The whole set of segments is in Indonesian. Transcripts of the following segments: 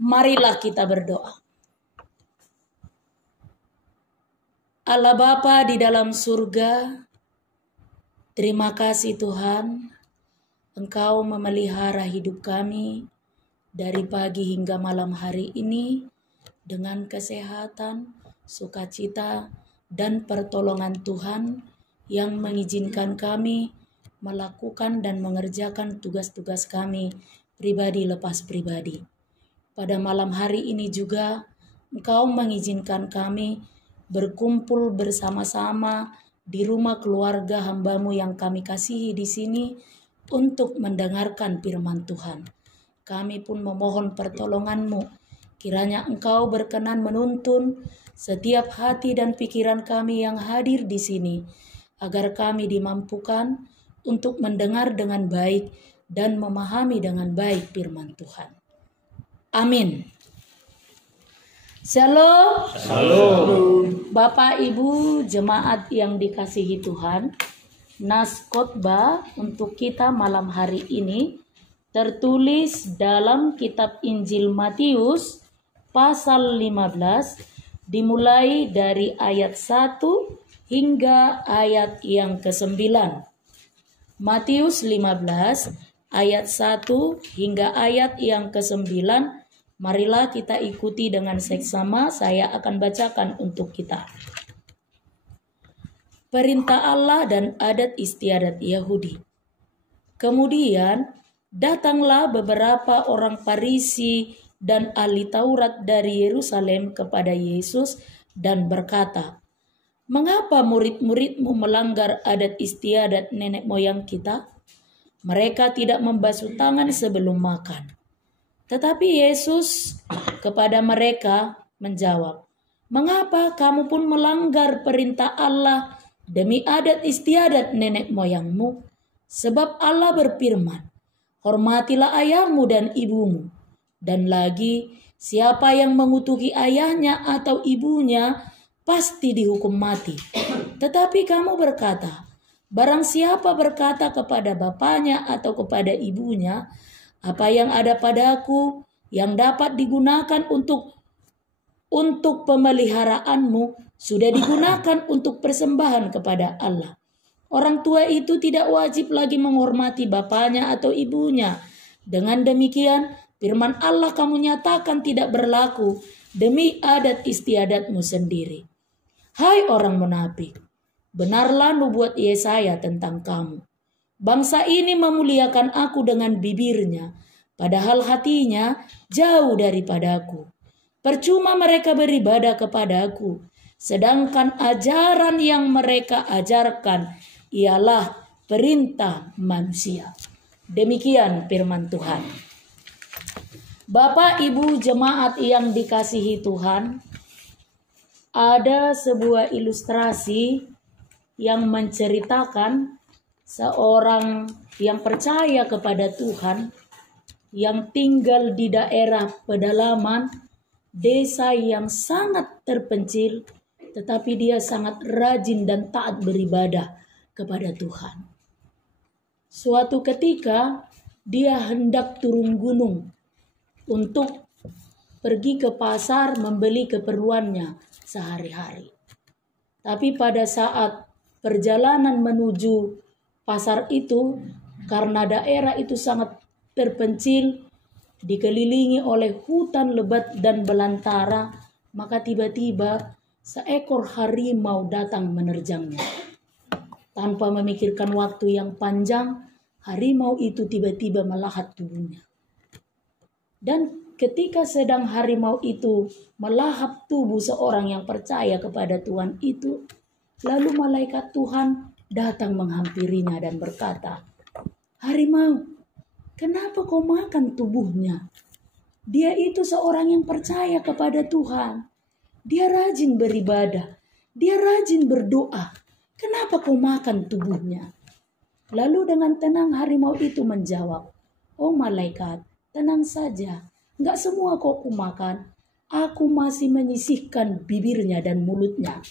Marilah kita berdoa. Allah Bapa di dalam surga, terima kasih Tuhan, Engkau memelihara hidup kami dari pagi hingga malam hari ini dengan kesehatan, sukacita, dan pertolongan Tuhan yang mengizinkan kami melakukan dan mengerjakan tugas-tugas kami pribadi lepas pribadi. Pada malam hari ini juga Engkau mengizinkan kami berkumpul bersama-sama di rumah keluarga hamba-Mu yang kami kasihi di sini untuk mendengarkan firman Tuhan. Kami pun memohon pertolongan-Mu, kiranya Engkau berkenan menuntun setiap hati dan pikiran kami yang hadir di sini, agar kami dimampukan untuk mendengar dengan baik dan memahami dengan baik firman Tuhan. Amin. Shalom. Shalom. Bapak Ibu jemaat yang dikasihi Tuhan, nas khotbah untuk kita malam hari ini tertulis dalam kitab Injil Matius pasal 15 dimulai dari ayat 1 hingga ayat yang ke-9. Matius 15 ayat 1 hingga ayat yang ke-9. Marilah kita ikuti dengan seksama, saya akan bacakan untuk kita. Perintah Allah dan adat istiadat Yahudi. Kemudian datanglah beberapa orang Farisi dan ahli Taurat dari Yerusalem kepada Yesus dan berkata, "Mengapa murid-murid-Mu melanggar adat istiadat nenek moyang kita? Mereka tidak membasuh tangan sebelum makan." Tetapi Yesus kepada mereka menjawab, "Mengapa kamu pun melanggar perintah Allah demi adat istiadat nenek moyangmu? Sebab Allah berfirman, hormatilah ayahmu dan ibumu. Dan lagi, siapa yang mengutuki ayahnya atau ibunya pasti dihukum mati. Tetapi kamu berkata, barang siapa berkata kepada bapaknya atau kepada ibunya, apa yang ada padaku yang dapat digunakan untuk pemeliharaanmu sudah digunakan untuk persembahan kepada Allah. Orang tua itu tidak wajib lagi menghormati bapaknya atau ibunya. Dengan demikian, firman Allah kamu nyatakan tidak berlaku demi adat istiadatmu sendiri. Hai orang munafik, benarlah nubuat Yesaya tentang kamu. Bangsa ini memuliakan aku dengan bibirnya, padahal hatinya jauh daripadaku. Percuma mereka beribadah kepadaku, sedangkan ajaran yang mereka ajarkan ialah perintah manusia. Demikian firman Tuhan. Bapak Ibu jemaat yang dikasihi Tuhan, ada sebuah ilustrasi yang menceritakan seorang yang percaya kepada Tuhan yang tinggal di daerah pedalaman, desa yang sangat terpencil, tetapi dia sangat rajin dan taat beribadah kepada Tuhan. Suatu ketika dia hendak turun gunung untuk pergi ke pasar membeli keperluannya sehari-hari. Tapi pada saat perjalanan menuju pasar itu, karena daerah itu sangat terpencil, dikelilingi oleh hutan lebat dan belantara, maka tiba-tiba seekor harimau datang menerjangnya. Tanpa memikirkan waktu yang panjang, harimau itu tiba-tiba melahap tubuhnya. Dan ketika sedang harimau itu melahap tubuh seorang yang percaya kepada Tuhan itu, lalu malaikat Tuhan datang menghampirinya dan berkata, "Harimau, kenapa kau makan tubuhnya? Dia itu seorang yang percaya kepada Tuhan. Dia rajin beribadah. Dia rajin berdoa. Kenapa kau makan tubuhnya?" Lalu dengan tenang harimau itu menjawab, "Oh malaikat, tenang saja. Enggak semua kau kumakan. Aku masih menyisihkan bibirnya dan mulutnya.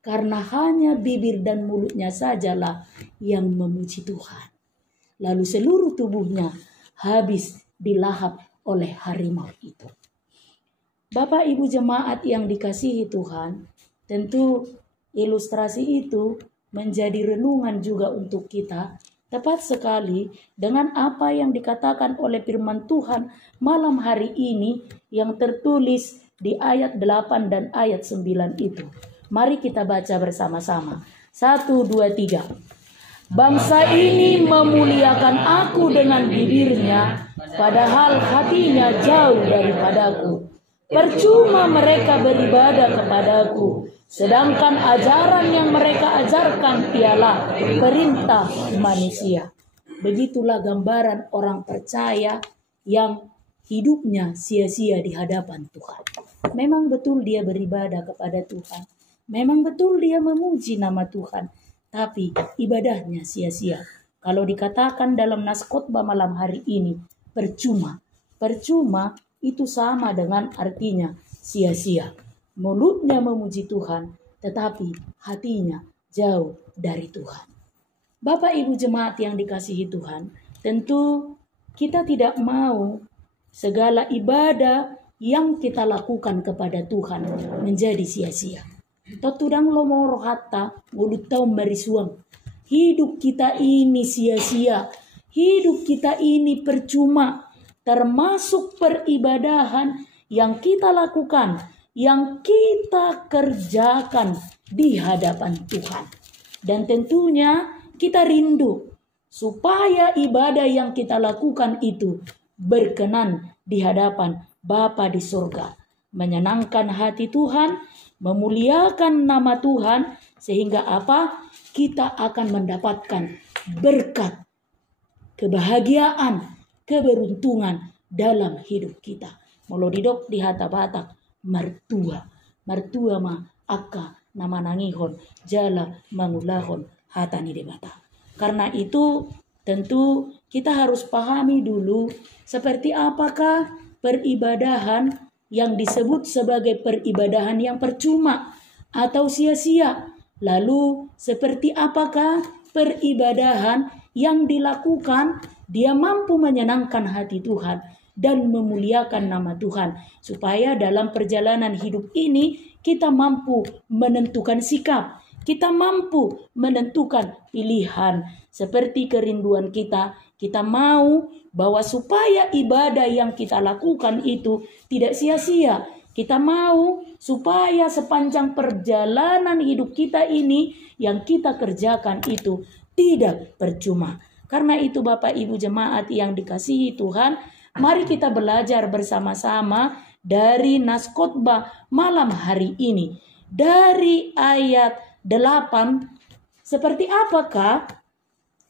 Karena hanya bibir dan mulutnya sajalah yang memuji Tuhan." Lalu seluruh tubuhnya habis dilahap oleh harimau itu. Bapak Ibu jemaat yang dikasihi Tuhan, tentu ilustrasi itu menjadi renungan juga untuk kita. Tepat sekali dengan apa yang dikatakan oleh firman Tuhan malam hari ini yang tertulis di ayat 8 dan ayat 9 itu. Mari kita baca bersama-sama. 1, 2, 3. Bangsa ini memuliakan aku dengan bibirnya, padahal hatinya jauh daripadaku. Percuma mereka beribadah kepadaku, sedangkan ajaran yang mereka ajarkan ialah perintah manusia. Begitulah gambaran orang percaya yang hidupnya sia-sia di hadapan Tuhan. Memang betul dia beribadah kepada Tuhan. Memang betul dia memuji nama Tuhan. Tapi ibadahnya sia-sia. Kalau dikatakan dalam nas khotbah malam hari ini, percuma. Percuma itu sama dengan artinya sia-sia. Mulutnya memuji Tuhan, tetapi hatinya jauh dari Tuhan. Bapak Ibu jemaat yang dikasihi Tuhan, tentu kita tidak mau segala ibadah yang kita lakukan kepada Tuhan menjadi sia-sia. Totudang lomoro hatta mulut taum merisuang. Hidup kita ini sia-sia. Hidup kita ini percuma. Termasuk peribadahan yang kita lakukan, yang kita kerjakan di hadapan Tuhan. Dan tentunya kita rindu supaya ibadah yang kita lakukan itu berkenan di hadapan Bapa di surga. Menyenangkan hati Tuhan, memuliakan nama Tuhan, sehingga apa? Kita akan mendapatkan berkat, kebahagiaan, keberuntungan dalam hidup kita. Molodidok di hata batak mertua. Mertua ma akka nama nangihon jala mangulahon hatani debata. Karena itu tentu kita harus pahami dulu seperti apakah peribadahan yang disebut sebagai peribadahan yang percuma atau sia-sia. Lalu seperti apakah peribadahan yang dilakukan dia mampu menyenangkan hati Tuhan dan memuliakan nama Tuhan. Supaya dalam perjalanan hidup ini kita mampu menentukan sikap. Kita mampu menentukan pilihan. Seperti kerinduan kita. Kita mau bahwa supaya ibadah yang kita lakukan itu tidak sia-sia. Kita mau supaya sepanjang perjalanan hidup kita ini yang kita kerjakan itu tidak percuma. Karena itu Bapak Ibu jemaat yang dikasihi Tuhan, mari kita belajar bersama-sama dari nas khotbah malam hari ini. Dari ayat 8, seperti apakah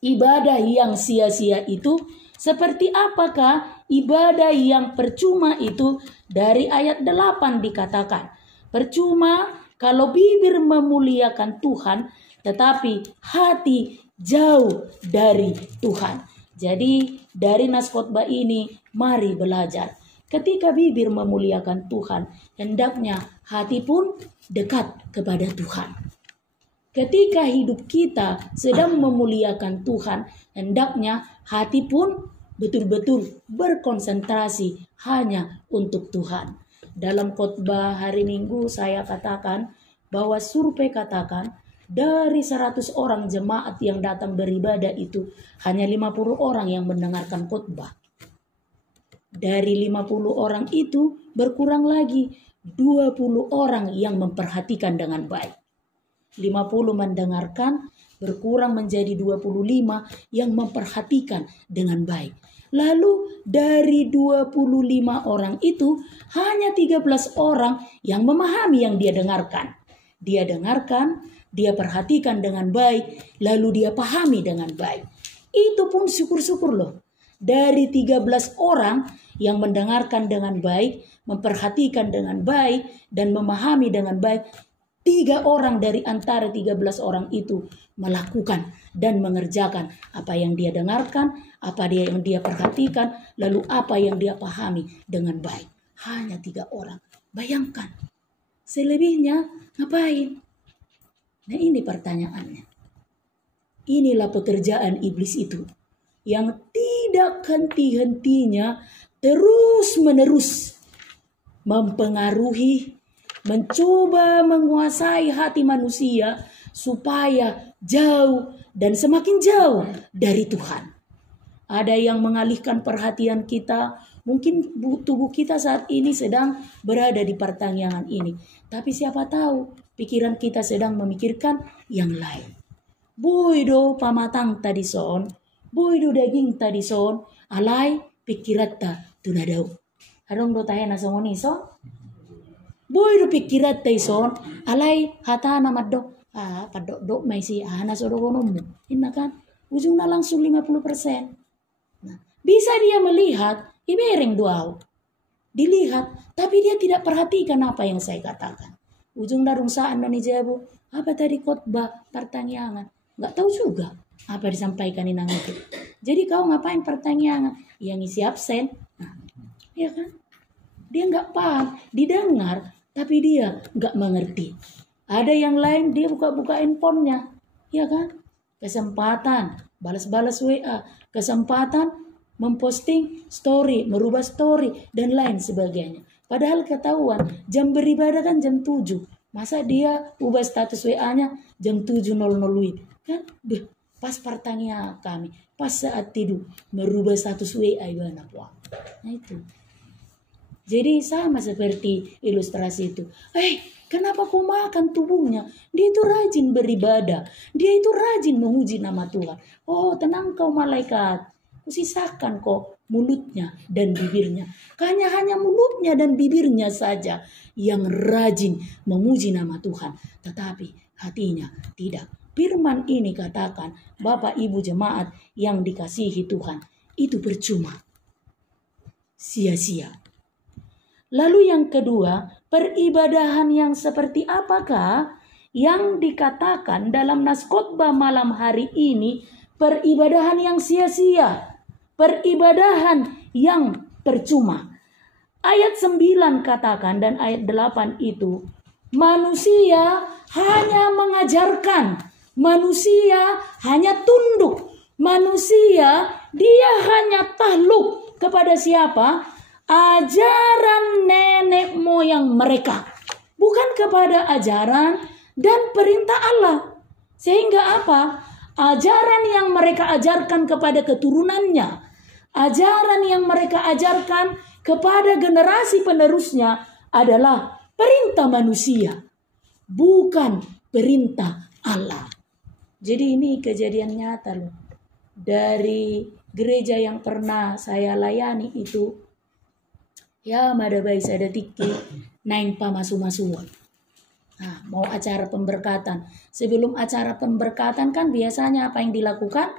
ibadah yang sia-sia itu? Seperti apakah ibadah yang percuma itu? Dari ayat 8 dikatakan, percuma kalau bibir memuliakan Tuhan, tetapi hati jauh dari Tuhan. Jadi dari nas khotbah ini mari belajar. Ketika bibir memuliakan Tuhan, hendaknya hati pun dekat kepada Tuhan. Ketika hidup kita sedang memuliakan Tuhan, hendaknya hati pun betul-betul berkonsentrasi hanya untuk Tuhan. Dalam khotbah hari Minggu saya katakan bahwa survei katakan dari 100 orang jemaat yang datang beribadah itu hanya 50 orang yang mendengarkan khotbah. Dari 50 orang itu berkurang lagi 20 orang yang memperhatikan dengan baik. 50 mendengarkan, berkurang menjadi 25 yang memperhatikan dengan baik. Lalu dari 25 orang itu hanya 13 orang yang memahami yang dia dengarkan. Dia dengarkan, dia perhatikan dengan baik, lalu dia pahami dengan baik. Itu pun syukur-syukur loh. Dari 13 orang yang mendengarkan dengan baik, memperhatikan dengan baik, dan memahami dengan baik, 3 orang dari antara 13 orang itu melakukan dan mengerjakan apa yang dia dengarkan, apa yang dia perhatikan, lalu apa yang dia pahami dengan baik. Hanya 3 orang. Bayangkan, selebihnya ngapain? Nah ini pertanyaannya. Inilah pekerjaan iblis itu. Yang tidak henti-hentinya terus-menerus mempengaruhi, mencoba menguasai hati manusia supaya jauh dan semakin jauh dari Tuhan. Ada yang mengalihkan perhatian kita. Mungkin tubuh kita saat ini sedang berada di pertanyaan ini. Tapi siapa tahu pikiran kita sedang memikirkan yang lain. Boydo pamatang tadi son. Boydo daging tadi son. Alay pikiratta tunadaw. Harong do tayo na songoni son. Boydo pikiratta son. Alay hata na maddo. Padok-dok may si Ana sorogonomu. Ina kan. Ujungnya langsung 50%. Nah, bisa dia melihat, ibereng duau. Dilihat, tapi dia tidak perhatikan apa yang saya katakan. Ujung darung saan noni jabu, apa tadi khotbah pertanyaan? Nggak tahu juga apa disampaikan inang itu. Jadi kau ngapain pertanyaan? Yang isi absen. Nah, ya kan? Dia nggak paham, didengar, tapi dia nggak mengerti. Ada yang lain dia buka-buka handphonenya, ya kan? Kesempatan balas-balas WA, kesempatan memposting story, merubah story, dan lain sebagainya. Padahal ketahuan jam beribadah kan jam 7. Masa dia ubah status WA-nya jam 7.00 kan? Pas pertanyaan kami, pas saat tidur, merubah status WA ibadah. Nah itu. Jadi sama seperti ilustrasi itu. Kenapa kau makan tubuhnya? Dia itu rajin beribadah. Dia itu rajin memuji nama Tuhan. Oh, tenang kau malaikat. Kusisakan kau mulutnya dan bibirnya. Hanya mulutnya dan bibirnya saja yang rajin memuji nama Tuhan. Tetapi hatinya tidak. Firman ini katakan, Bapak Ibu jemaat yang dikasihi Tuhan, itu percuma. Sia-sia. Lalu yang kedua, peribadahan yang seperti apakah yang dikatakan dalam nas khotbah malam hari ini? Peribadahan yang sia-sia, peribadahan yang percuma. Ayat 9 katakan dan ayat 8 itu, manusia hanya mengajarkan, manusia hanya tunduk, manusia dia hanya takluk kepada siapa? Ajaran nenek moyang mereka, bukan kepada ajaran dan perintah Allah. Sehingga apa? Ajaran yang mereka ajarkan kepada keturunannya, ajaran yang mereka ajarkan kepada generasi penerusnya adalah perintah manusia, bukan perintah Allah. Jadi ini kejadian nyata loh. Dari gereja yang pernah saya layani itu, ya madabai sada tiki naing pa masu-masuan. Nah, mau acara pemberkatan. Sebelum acara pemberkatan kan biasanya apa yang dilakukan?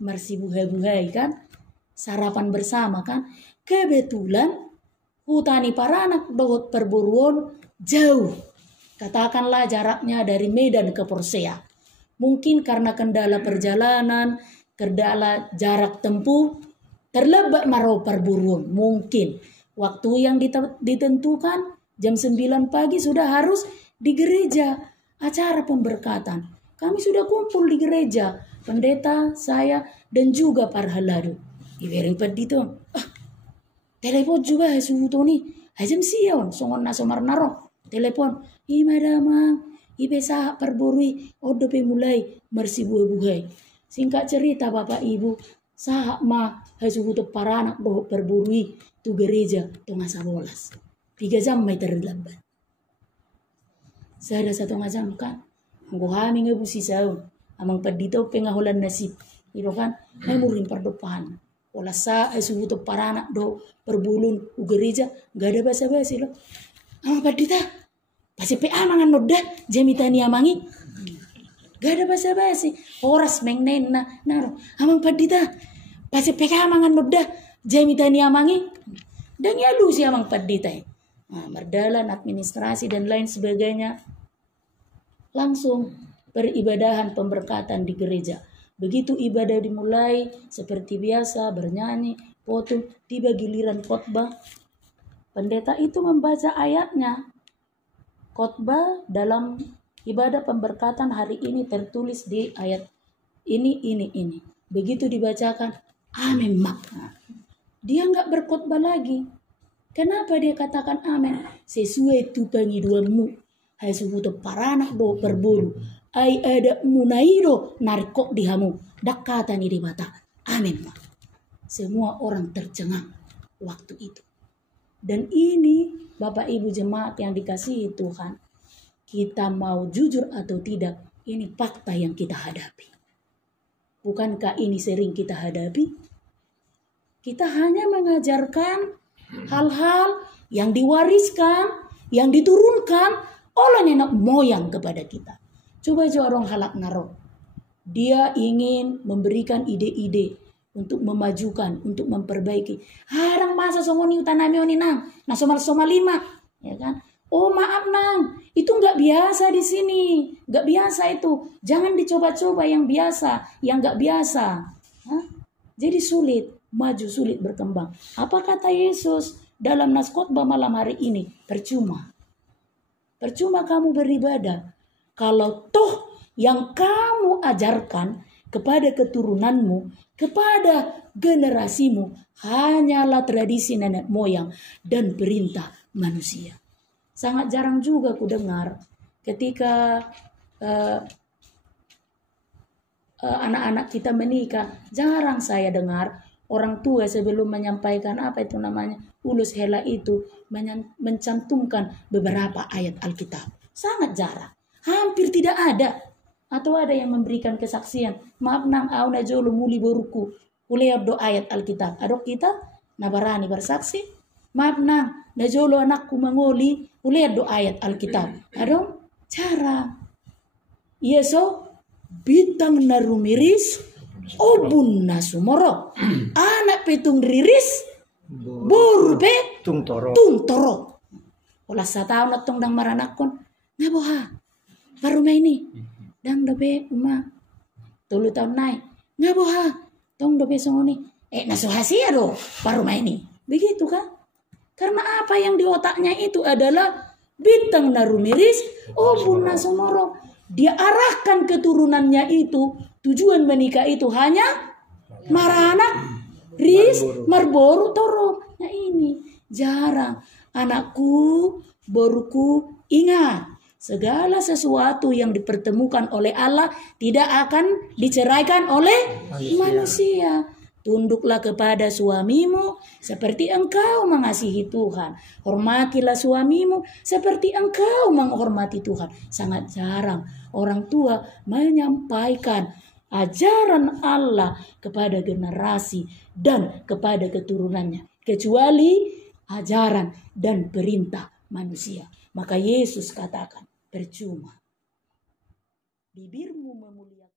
Marsi buhai-buhai kan? Sarapan bersama kan? Kebetulan hutani Paranak dohot perburuan jauh. Katakanlah jaraknya dari Medan ke Porsea. Mungkin karena kendala perjalanan, kendala jarak tempuh, terlebak marau perburuan. Mungkin. Waktu yang ditentukan jam 9 pagi sudah harus di gereja acara pemberkatan. Kami sudah kumpul di gereja, pendeta, saya, dan juga para haladu. Ibereng pedito. Telepon juga subuto ni. Jam siyon, songon na somar naro. Telepon, madamang, ibesa perburui, odo pe mulai mersi buah-buhay. Singkat cerita Bapak Ibu, sahak ma hasubuto para anak doh perburui tu gereja tonga sabolas 3 jam may terlambat. Sada sa tonga jam kan anggo hami nga busi saon amang padito pengahulan nasib ilo kan may muring pardopahan wala sa ay subuto para anak do perbulun u gereja gak ada basa-basi lo amang padita pasi pe amangan noda jamitani amangi gak ada basa-basi horas mengnen na naro amang padita pasi pe amangan noda jamitani amangi dan ya lu siya mang paditay. Mardalan, administrasi dan lain sebagainya. Langsung peribadahan pemberkatan di gereja. Begitu ibadah dimulai seperti biasa bernyanyi, foto, tiba giliran khotbah. Pendeta itu membaca ayatnya. Khotbah dalam ibadah pemberkatan hari ini tertulis di ayat ini. Begitu dibacakan, amin mak. Dia nggak berkhotbah lagi. Kenapa dia katakan amin? Sesuai tu pengiduanmu. Hai subuto paranak do berburu. Ai ada munairo narkok dihamu. Dak kata ni di mata. Amin. Semua orang tercengang waktu itu. Dan ini Bapak Ibu jemaat yang dikasihi Tuhan. Kita mau jujur atau tidak, ini fakta yang kita hadapi. Bukankah ini sering kita hadapi? Kita hanya mengajarkan hal-hal yang diwariskan, yang diturunkan oleh nenek moyang kepada kita. Coba orang halak naro. Dia ingin memberikan ide-ide untuk memajukan, untuk memperbaiki. Harang masa songoni utanami oni nang, nah somal lima, ya kan? Oh maaf nang, itu nggak biasa di sini, nggak biasa itu. Jangan dicoba-coba yang biasa, yang nggak biasa. Hah? Jadi sulit, maju sulit berkembang. Apa kata Yesus dalam nas khotbah malam hari ini? Percuma. Percuma kamu beribadah. Kalau toh yang kamu ajarkan kepada keturunanmu, kepada generasimu, hanyalah tradisi nenek moyang dan perintah manusia. Sangat jarang juga ku dengar ketika anak-anak kita menikah. Jarang saya dengar orang tua sebelum menyampaikan apa itu namanya ulus hela itu mencantumkan beberapa ayat Alkitab. Sangat jarang. Hampir tidak ada. Atau ada yang memberikan kesaksian. Maaf nang au na jolo muli boruku. Uleab do ayat Alkitab. Adok kita nabarani bersaksi. Maaf nang na jolo anakku mangoli. Uleab do ayat Alkitab. Adok cara. Iya so. Bintang narumiris. Obun nasumoro. Anak petung riris. Boru pe. Tung toro. Olah satao na tong dang maranakon. Ngaboha. Baru main ini. Dang dobe uma 3 tahun naik ngaboha tong dobe songoni nasuhasia do baru main ini begitu kan, karena apa yang di otaknya itu adalah bintang narumiris obun nasomoro. Dia arahkan keturunannya itu tujuan menikah itu hanya maranak ris marboru toro. Nah ini jarang. Anakku boruku ingat, segala sesuatu yang dipertemukan oleh Allah tidak akan diceraikan oleh manusia. Tunduklah kepada suamimu seperti engkau mengasihi Tuhan. Hormatilah suamimu seperti engkau menghormati Tuhan. Sangat jarang orang tua menyampaikan ajaran Allah kepada generasi dan kepada keturunannya. Kecuali ajaran dan perintah manusia. Maka Yesus katakan, percuma. Bibirmu memuliakan